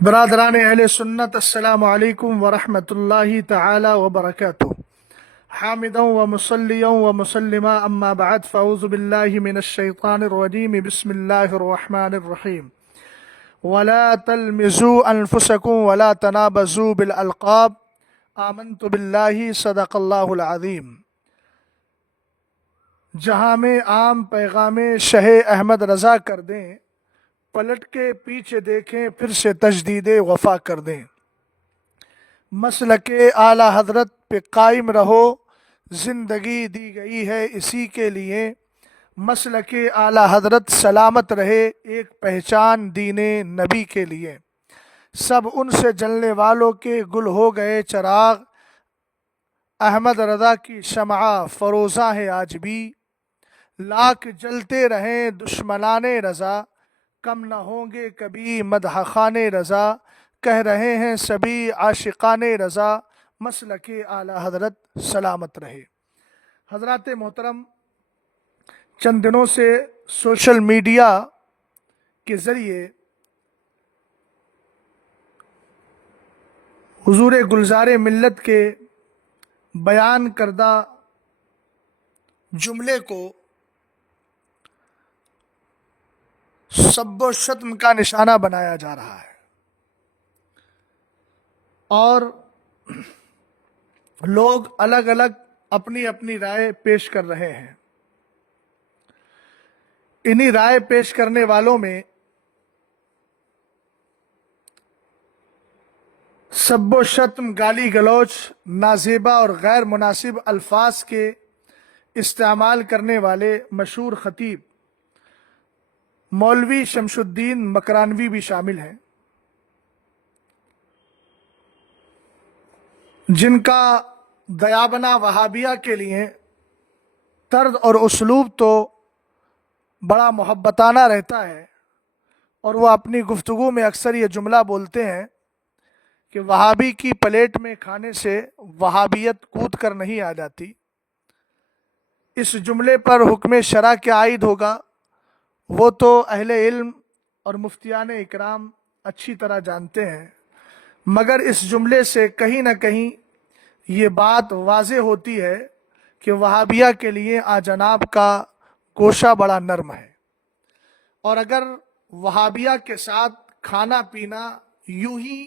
برادران اہل سنت، السلام علیکم ورحمۃ اللہ تعالی وبرکاتہ۔ حامدا ومصلیا ومسلما اما بعد فاعوذ باللہ من الشیطان الرجیم، بسم اللہ الرحمن الرحیم۔ ولا تلمزوا انفسکم ولا تنابزوا بالالقاب آمنت باللہ صدق اللہ العظیم۔ جہاں میں عام پیغام شہ احمد رضا کر دیں، پلٹ کے پیچھے دیکھیں پھر سے تجدید وفا کر دیں۔ مسلک اعلی حضرت پہ قائم رہو، زندگی دی گئی ہے اسی کے لیے۔ مسلک اعلی حضرت سلامت رہے، ایک پہچان دین نبی کے لیے۔ سب ان سے جلنے والوں کے گل ہو گئے چراغ، احمد رضا کی شمع فروزاں ہے آج بھی۔ لاکھ جلتے رہیں دشمنان رضا، کم نہ ہوں گے کبھی مدح خوان رضا۔ کہہ رہے ہیں سبھی عاشقان رضا، مسلک اعلی حضرت سلامت رہے۔ حضرات محترم، چند دنوں سے سوشل میڈیا کے ذریعے حضور گلزار ملت کے بیان کردہ جملے کو سب و شتم کا نشانہ بنایا جا رہا ہے، اور لوگ الگ الگ اپنی اپنی رائے پیش کر رہے ہیں۔ انہی رائے پیش کرنے والوں میں سب و شتم، گالی گلوچ، نازیبا اور غیر مناسب الفاظ کے استعمال کرنے والے مشہور خطیب مولوی شمس الدین مکرانوی بھی شامل ہیں، جن کا دیابنا وہابیہ کے لیے طرز اور اسلوب تو بڑا محبتانہ رہتا ہے، اور وہ اپنی گفتگو میں اکثر یہ جملہ بولتے ہیں کہ وہابی کی پلیٹ میں کھانے سے وہابیت کود کر نہیں آ جاتی۔ اس جملے پر حکم شرع کیا عائد ہوگا وہ تو اہل علم اور مفتیان اکرام اچھی طرح جانتے ہیں، مگر اس جملے سے کہیں نہ کہیں یہ بات واضح ہوتی ہے کہ وہابیہ کے لیے جناب کا گوشہ بڑا نرم ہے، اور اگر وہابیہ کے ساتھ کھانا پینا یوں ہی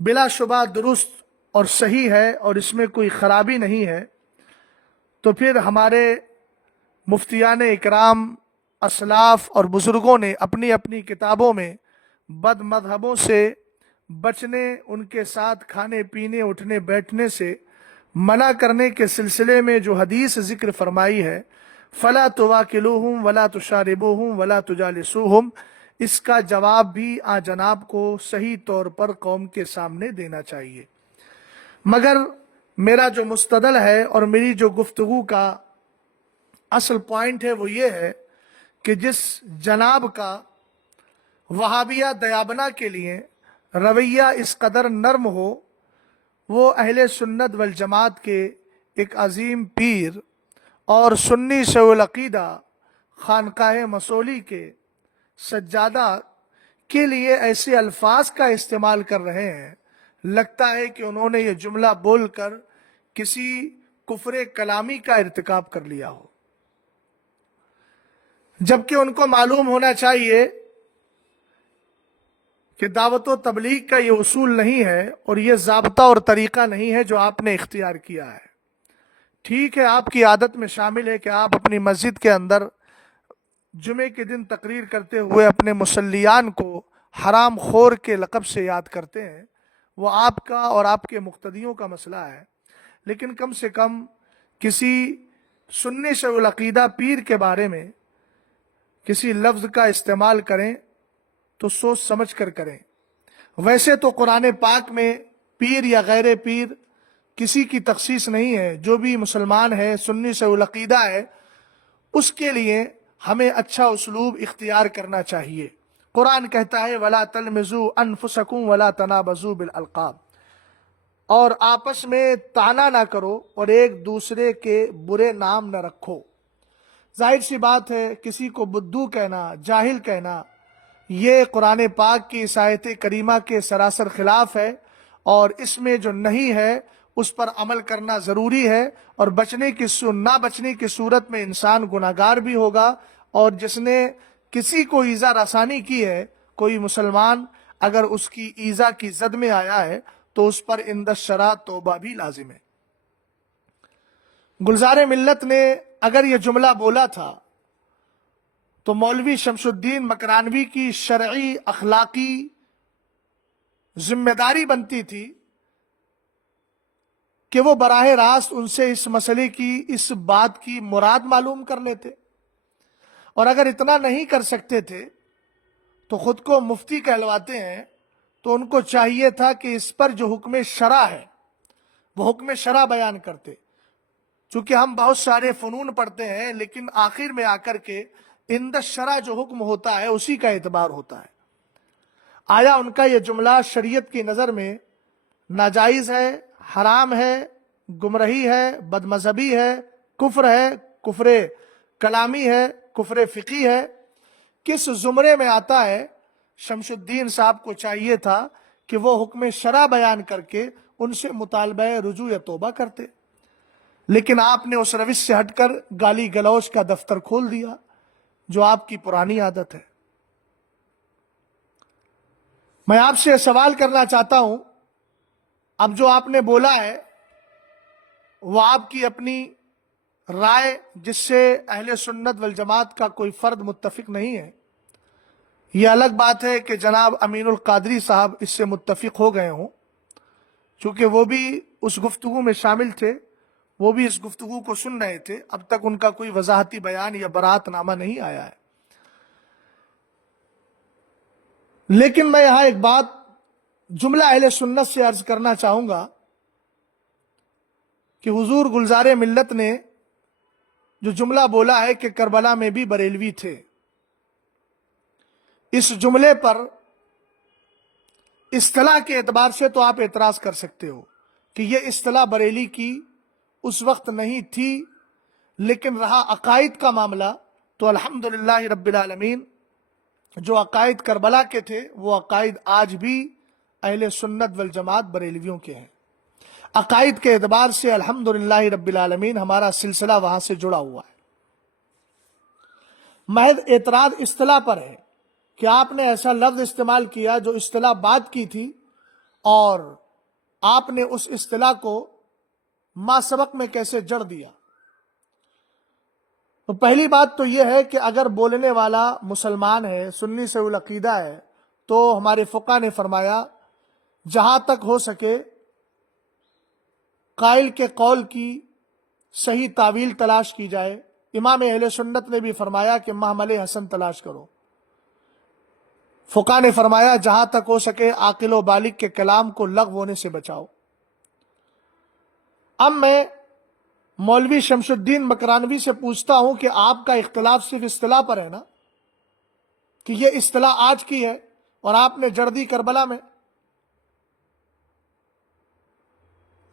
بلا شبہ درست اور صحیح ہے اور اس میں کوئی خرابی نہیں ہے، تو پھر ہمارے مفتیان اکرام، اسلاف اور بزرگوں نے اپنی اپنی کتابوں میں بد مذہبوں سے بچنے، ان کے ساتھ کھانے پینے اٹھنے بیٹھنے سے منع کرنے کے سلسلے میں جو حدیث ذکر فرمائی ہے، فَلَا تُوَاكِلُوهُمْ وَلَا تُشَارِبُوهُمْ وَلَا تُجَالِسُوهُمْ، اس کا جواب بھی جناب کو صحیح طور پر قوم کے سامنے دینا چاہیے۔ مگر میرا جو مستدل ہے اور میری جو گفتگو کا اصل پوائنٹ ہے وہ یہ ہے کہ جس جناب کا وہابیہ دیابنا کے لیے رویہ اس قدر نرم ہو، وہ اہل سنت والجماعت کے ایک عظیم پیر اور سنی شیخ العقیدہ خانقاہ مصولی کے سجادہ کے لیے ایسے الفاظ کا استعمال کر رہے ہیں، لگتا ہے کہ انہوں نے یہ جملہ بول کر کسی کفر کلامی کا ارتکاب کر لیا ہو، جبکہ ان کو معلوم ہونا چاہیے کہ دعوت و تبلیغ کا یہ اصول نہیں ہے اور یہ ضابطہ اور طریقہ نہیں ہے جو آپ نے اختیار کیا ہے۔ ٹھیک ہے، آپ کی عادت میں شامل ہے کہ آپ اپنی مسجد کے اندر جمعے کے دن تقریر کرتے ہوئے اپنے مصلیان کو حرام خور کے لقب سے یاد کرتے ہیں، وہ آپ کا اور آپ کے مقتدیوں کا مسئلہ ہے، لیکن کم سے کم کسی سنی شیخ العقیدہ پیر کے بارے میں کسی لفظ کا استعمال کریں تو سوچ سمجھ کر کریں۔ ویسے تو قرآن پاک میں پیر یا غیر پیر کسی کی تخصیص نہیں ہے، جو بھی مسلمان ہے، سنی شیخ العقیدہ ہے، اس کے لیے ہمیں اچھا اسلوب اختیار کرنا چاہیے۔ قرآن کہتا ہے وَلَا تَلْمِزُوا أَنفُسَكُمْ وَلَا تَنَابَزُوا بِالْأَلْقَابِ، اور آپس میں طعنہ نہ کرو اور ایک دوسرے کے برے نام نہ رکھو۔ ظاہر سی بات ہے، کسی کو بدھو کہنا، جاہل کہنا، یہ قرآن پاک کی اس آیت کریمہ کے سراسر خلاف ہے، اور اس میں جو نہیں ہے اس پر عمل کرنا ضروری ہے، اور نہ بچنے کی صورت میں انسان گناہگار بھی ہوگا، اور جس نے کسی کو ایذا رسانی کی ہے، کوئی مسلمان اگر اس کی ایذا کی زد میں آیا ہے تو اس پر عند الشرع توبہ بھی لازم ہے۔ گلزار ملت نے اگر یہ جملہ بولا تھا تو مولوی شمس الدین مکرانوی کی شرعی اخلاقی ذمہ داری بنتی تھی کہ وہ براہ راست ان سے اس مسئلے کی، اس بات کی مراد معلوم کر لیتے، اور اگر اتنا نہیں کر سکتے تھے تو خود کو مفتی کہلواتے ہیں، تو ان کو چاہیے تھا کہ اس پر جو حکم شرع ہے وہ حکم شرع بیان کرتے۔ چونکہ ہم بہت سارے فنون پڑھتے ہیں لیکن آخر میں آ کر کے عند الشرع جو حکم ہوتا ہے اسی کا اعتبار ہوتا ہے۔ آیا ان کا یہ جملہ شریعت کی نظر میں ناجائز ہے، حرام ہے، گمراہی ہے، بد مذہبی ہے، کفر کلامی ہے، کفر فقہی ہے، کس زمرے میں آتا ہے؟ شمس الدین صاحب کو چاہیے تھا کہ وہ حکم شرع بیان کر کے ان سے مطالبہ رجوع یا توبہ کرتے، لیکن آپ نے اس روش سے ہٹ کر گالی گلوچ کا دفتر کھول دیا، جو آپ کی پرانی عادت ہے۔ میں آپ سے سوال کرنا چاہتا ہوں، اب جو آپ نے بولا ہے وہ آپ کی اپنی رائے، جس سے اہل سنت والجماعت کا کوئی فرد متفق نہیں ہے۔ یہ الگ بات ہے کہ جناب امین القادری صاحب اس سے متفق ہو گئے ہوں، چونکہ وہ بھی اس گفتگو میں شامل تھے، وہ بھی اس گفتگو کو سن رہے تھے، اب تک ان کا کوئی وضاحتی بیان یا برات نامہ نہیں آیا ہے۔ لیکن میں یہاں ایک بات جملہ اہل سنت سے عرض کرنا چاہوں گا کہ حضور گلزار ملت نے جو جملہ بولا ہے کہ کربلا میں بھی بریلوی تھے، اس جملے پر اصطلاح کے اعتبار سے تو آپ اعتراض کر سکتے ہو کہ یہ اصطلاح بریلی کی اس وقت نہیں تھی، لیکن رہا عقائد کا معاملہ تو الحمدللہ رب العالمین جو عقائد کربلا کے تھے وہ عقائد آج بھی اہل سنت والجماعت بریلویوں کے ہیں۔ عقائد کے اعتبار سے الحمدللہ رب العالمین ہمارا سلسلہ وہاں سے جڑا ہوا ہے۔ محض اعتراض اصطلاح پر ہے کہ آپ نے ایسا لفظ استعمال کیا جو اصطلاح بات کی تھی، اور آپ نے اس اصطلاح کو ما سبق میں کیسے جڑ دیا۔ تو پہلی بات تو یہ ہے کہ اگر بولنے والا مسلمان ہے، سنی سے العقیدہ ہے، تو ہمارے فقہ نے فرمایا جہاں تک ہو سکے قائل کے قول کی صحیح تعویل تلاش کی جائے۔ امام اہل سنت نے بھی فرمایا کہ محمل حسن تلاش کرو۔ فقہ نے فرمایا جہاں تک ہو سکے عاقل و بالغ کے کلام کو لغو ہونے سے بچاؤ۔ اب میں مولوی شمس الدین مکرانوی سے پوچھتا ہوں کہ آپ کا اختلاف صرف اصطلاح پر ہے نا، کہ یہ اصطلاح آج کی ہے اور آپ نے جڑ دی کربلا میں،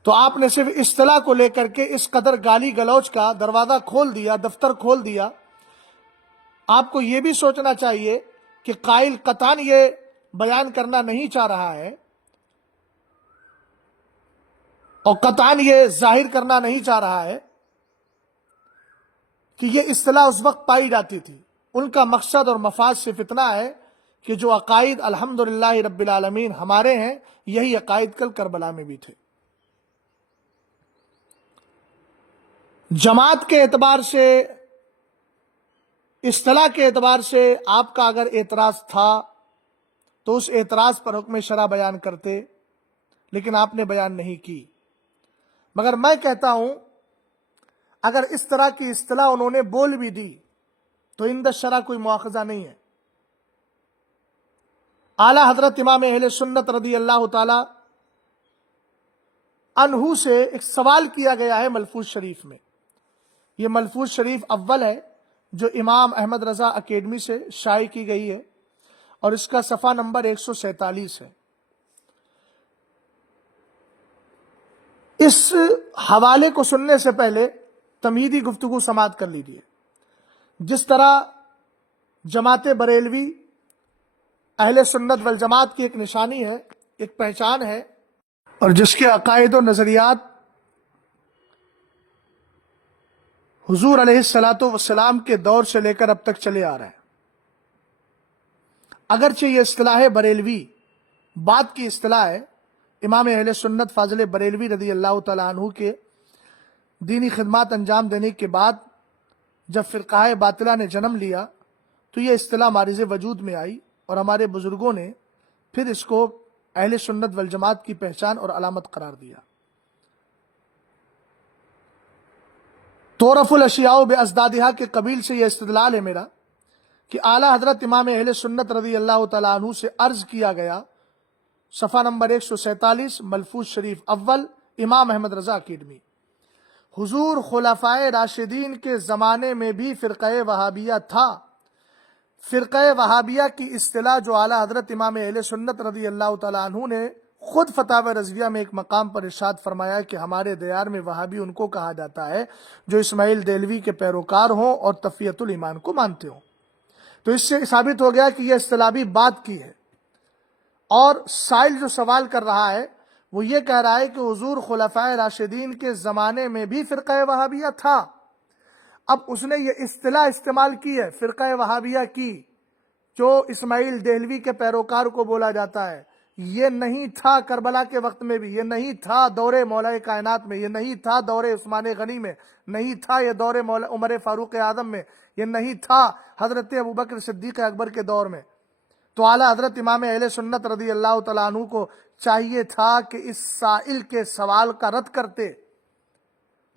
تو آپ نے صرف اصطلاح کو لے کر کے اس قدر گالی گلوچ کا دروازہ کھول دیا، دفتر کھول دیا۔ آپ کو یہ بھی سوچنا چاہیے کہ قائل قطعاً یہ بیان کرنا نہیں چاہ رہا ہے اور قطعاً یہ ظاہر کرنا نہیں چاہ رہا ہے کہ یہ اصطلاح اس وقت پائی جاتی تھی۔ ان کا مقصد اور مفاد صرف اتنا ہے کہ جو عقائد الحمدللہ رب العالمین ہمارے ہیں، یہی عقائد کل کربلا میں بھی تھے۔ جماعت کے اعتبار سے، اصطلاح کے اعتبار سے آپ کا اگر اعتراض تھا تو اس اعتراض پر حکم شرع بیان کرتے، لیکن آپ نے بیان نہیں کی۔ مگر میں کہتا ہوں اگر اس طرح کی اصطلاح انہوں نے بول بھی دی تو عند الشرع کوئی مواخذہ نہیں ہے۔ اعلیٰ حضرت امام اہل سنت رضی اللہ تعالی عنہ سے ایک سوال کیا گیا ہے ملفوظ شریف میں۔ یہ ملفوظ شریف اول ہے جو امام احمد رضا اکیڈمی سے شائع کی گئی ہے، اور اس کا صفحہ نمبر 147 ہے۔ اس حوالے کو سننے سے پہلے تمہیدی گفتگو سماعت کر لیجیے۔ جس طرح جماعت بریلوی اہل سنت والجماعت کی ایک نشانی ہے، ایک پہچان ہے، اور جس کے عقائد و نظریات حضور علیہ الصلاۃ والسلام کے دور سے لے کر اب تک چلے آ رہے ہیں۔ اگرچہ یہ اصطلاح بریلوی بعد کی اصطلاح ہے، امام اہل سنت فاضل بریلوی رضی اللہ تعالیٰ عنہ کے دینی خدمات انجام دینے کے بعد جب فرقہ باطلہ نے جنم لیا تو یہ اصطلاح معرض وجود میں آئی، اور ہمارے بزرگوں نے پھر اس کو اہل سنت والجماعت کی پہچان اور علامت قرار دیا۔ تعرف الاشیاء بازدادہا کے قبیل سے یہ استدلال ہے میرا کہ اعلیٰ حضرت امام اہل سنت رضی اللہ تعالیٰ عنہ سے عرض کیا گیا، صفحہ نمبر 147 ملفوظ شریف اول، امام احمد رضا اکیڈمی، حضور خلفائے راشدین کے زمانے میں بھی فرقہ وہابیہ تھا۔ فرقہ وہابیہ کی اصطلاح جو اعلیٰ حضرت امام اہل سنت رضی اللہ تعالیٰ عنہ نے خود فتاوی رضویہ میں ایک مقام پر ارشاد فرمایا کہ ہمارے دیار میں وہابی ان کو کہا جاتا ہے جو اسماعیل دہلوی کے پیروکار ہوں اور تقویۃ الایمان کو مانتے ہوں۔ تو اس سے ثابت ہو گیا کہ یہ اصطلاح بھی بات کی ہے، اور سائل جو سوال کر رہا ہے وہ یہ کہہ رہا ہے کہ حضور خلفائے راشدین کے زمانے میں بھی فرقہ وہابیہ تھا۔ اب اس نے یہ اصطلاح استعمال کی ہے فرقہ وہابیہ کی، جو اسماعیل دہلوی کے پیروکار کو بولا جاتا ہے۔ یہ نہیں تھا کربلا کے وقت میں بھی، یہ نہیں تھا دور مولا کائنات میں، یہ نہیں تھا دور عثمان غنی میں، نہیں تھا یہ دور عمر فاروق اعظم میں، یہ نہیں تھا حضرت ابوبکر صدیق اکبر کے دور میں۔ تو اعلیٰ حضرت امام اہل سنت رضی اللہ تعالیٰ عنہ کو چاہیے تھا کہ اس سائل کے سوال کا رد کرتے،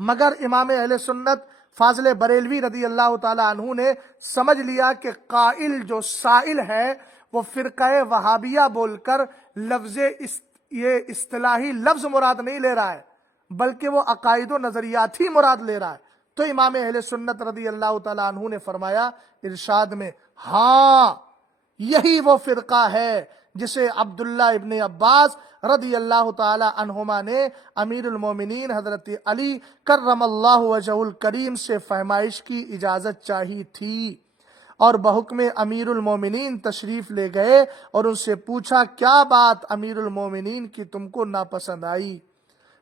مگر امام اہل سنت فاضل بریلوی رضی اللہ تعالیٰ عنہ نے سمجھ لیا کہ قائل جو سائل ہے وہ فرقہ وہابیہ بول کر یہ اصطلاحی لفظ مراد نہیں لے رہا ہے، بلکہ وہ عقائد و نظریات ہی مراد لے رہا ہے۔ تو امام اہل سنت رضی اللہ تعالیٰ عنہ نے فرمایا ارشاد میں، ہاں یہی وہ فرقہ ہے جسے عبداللہ ابن عباس رضی اللہ تعالی عنہما نے امیر المومنین حضرت علی کرم اللہ وجہہ الکریم سے فہمائش کی اجازت چاہی تھی، اور بحکم امیر المومنین تشریف لے گئے اور ان سے پوچھا کیا بات امیر المومنین کی تم کو ناپسند آئی۔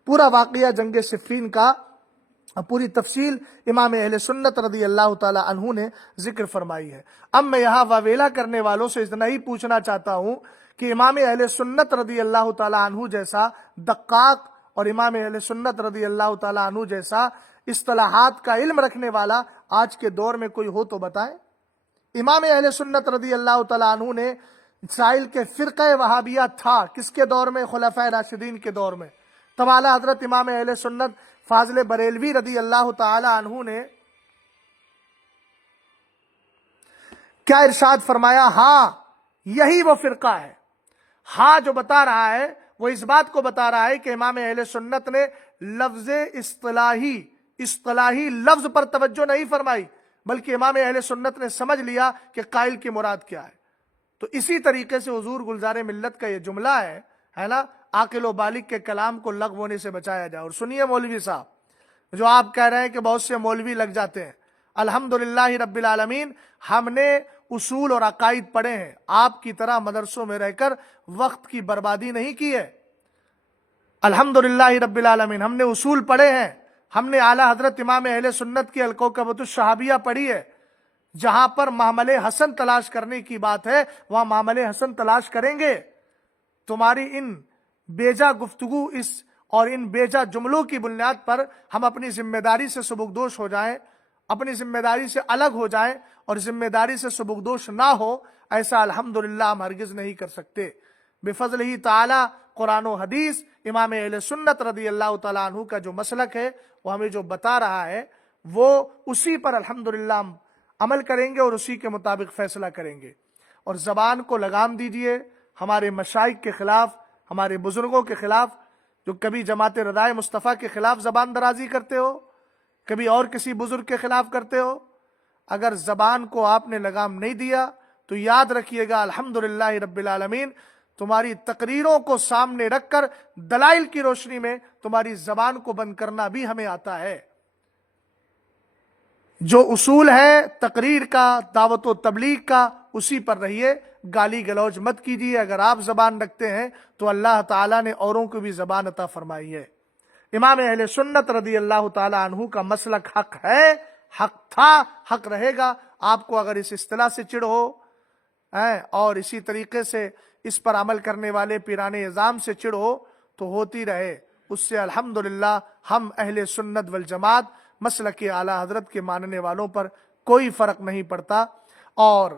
پورا واقعہ جنگ صفین کا پوری تفصیل امام اہل سنت رضی اللہ تعالی عنہ نے ذکر فرمائی ہے۔ اب میں یہاں واویلا کرنے والوں سے اتنا ہی پوچھنا چاہتا ہوں کہ امام اہل سنت رضی اللہ تعالی عنہ جیسا دقاق اور امام اہل سنت رضی اللہ تعالی عنہ جیسا اصطلاحات کا علم رکھنے والا آج کے دور میں کوئی ہو تو بتائیں۔ امام اہل سنت رضی اللہ تعالی عنہ نے سائل کے فرقہ وہابیہ تھا کس کے دور میں؟ خلفائے راشدین کے دور میں۔ تب اعلیٰ حضرت امام اہل سنت فاضل بریلوی رضی اللہ تعالی عنہ نے کیا ارشاد فرمایا؟ ہاں یہی وہ فرقہ ہے۔ ہاں جو بتا رہا ہے وہ اس بات کو بتا رہا ہے کہ امام اہل سنت نے لفظ اصطلاحی لفظ پر توجہ نہیں فرمائی، بلکہ امام اہل سنت نے سمجھ لیا کہ قائل کی مراد کیا ہے۔ تو اسی طریقے سے حضور گلزار ملت کا یہ جملہ ہے نا، عاقل و بالغ کے کلام کو لغو ہونے سے بچایا جائے۔ اور سنیے مولوی صاحب، جو آپ کہہ رہے ہیں کہ بہت سے مولوی لگ جاتے ہیں، الحمدللہ رب العالمین ہم نے اصول اور عقائد پڑھے ہیں، آپ کی طرح مدرسوں میں رہ کر وقت کی بربادی نہیں کی ہے۔ الحمدللہ رب العالمین ہم نے اصول پڑھے ہیں، ہم نے اعلیٰ حضرت امام اہل سنت کی الکوکبۃ الشہابیہ پڑھی ہے۔ جہاں پر محمل حسن تلاش کرنے کی بات ہے وہاں محمل حسن تلاش کریں گے۔ تمہاری ان بیجا گفتگو اور ان بیجا جملوں کی بنیاد پر ہم اپنی ذمہ داری سے سبکدوش ہو جائیں، اپنی ذمہ داری سے الگ ہو جائیں اور ذمہ داری سے سبکدوش نہ ہو، ایسا الحمدللہ ہم ہرگز نہیں کر سکتے۔ بفضل ہی تعالی قرآن و حدیث امام اہل سنت رضی اللہ تعالیٰ عنہ کا جو مسلک ہے وہ ہمیں جو بتا رہا ہے وہ اسی پر الحمدللہ ہم عمل کریں گے اور اسی کے مطابق فیصلہ کریں گے۔ اور زبان کو لگام دیجئے ہمارے مشائخ کے خلاف، ہمارے بزرگوں کے خلاف، جو کبھی جماعت رضائے مصطفیٰ کے خلاف زبان درازی کرتے ہو، کبھی اور کسی بزرگ کے خلاف کرتے ہو۔ اگر زبان کو آپ نے لگام نہیں دیا تو یاد رکھیے گا الحمدللہ رب العالمین تمہاری تقریروں کو سامنے رکھ کر دلائل کی روشنی میں تمہاری زبان کو بند کرنا بھی ہمیں آتا ہے۔ جو اصول ہے تقریر کا، دعوت و تبلیغ کا، اسی پر رہیے، گالی گلوچ مت کیجیے۔ اگر آپ زبان رکھتے ہیں تو اللہ تعالیٰ نے اوروں کو بھی زبان عطا فرمائی ہے۔ امام اہل سنت رضی اللہ تعالیٰ عنہ کا مسلک حق ہے، حق تھا، حق رہے گا۔ آپ کو اگر اس اصطلاح سے چڑ ہو اور اسی طریقے سے اس پر عمل کرنے والے پیران اعظام سے چڑ ہو تو ہوتی رہے، اس سے الحمدللہ ہم اہل سنت والجماعت مسلک اعلیٰ حضرت کے ماننے والوں پر کوئی فرق نہیں پڑتا۔ اور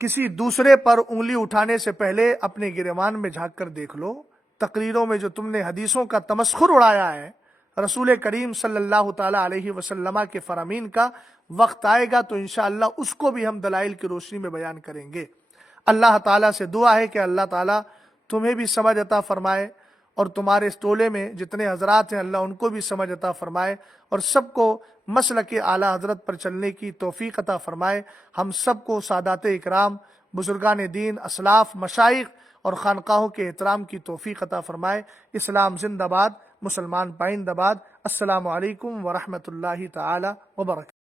کسی دوسرے پر انگلی اٹھانے سے پہلے اپنے گریبان میں جھانک کر دیکھ لو۔ تقریروں میں جو تم نے حدیثوں کا تمسخر اڑایا ہے، رسول کریم صلی اللہ تعالی علیہ وسلم کے فرامین کا، وقت آئے گا تو انشاءاللہ اس کو بھی ہم دلائل کی روشنی میں بیان کریں گے۔ اللہ تعالیٰ سے دعا ہے کہ اللہ تعالیٰ تمہیں بھی سمجھ عطا فرمائے، اور تمہارے اس ٹولے میں جتنے حضرات ہیں اللہ ان کو بھی سمجھ عطا فرمائے، اور سب کو مسلک اعلیٰ حضرت پر چلنے کی توفیق عطا فرمائے۔ ہم سب کو سادات اکرام، بزرگان دین، اسلاف، مشائخ اور خانقاہوں کے احترام کی توفیق عطا فرمائے۔ اسلام زندہ باد، مسلمان پائندہ باد۔ السلام علیکم ورحمۃ اللہ تعالی وبرکاتہ۔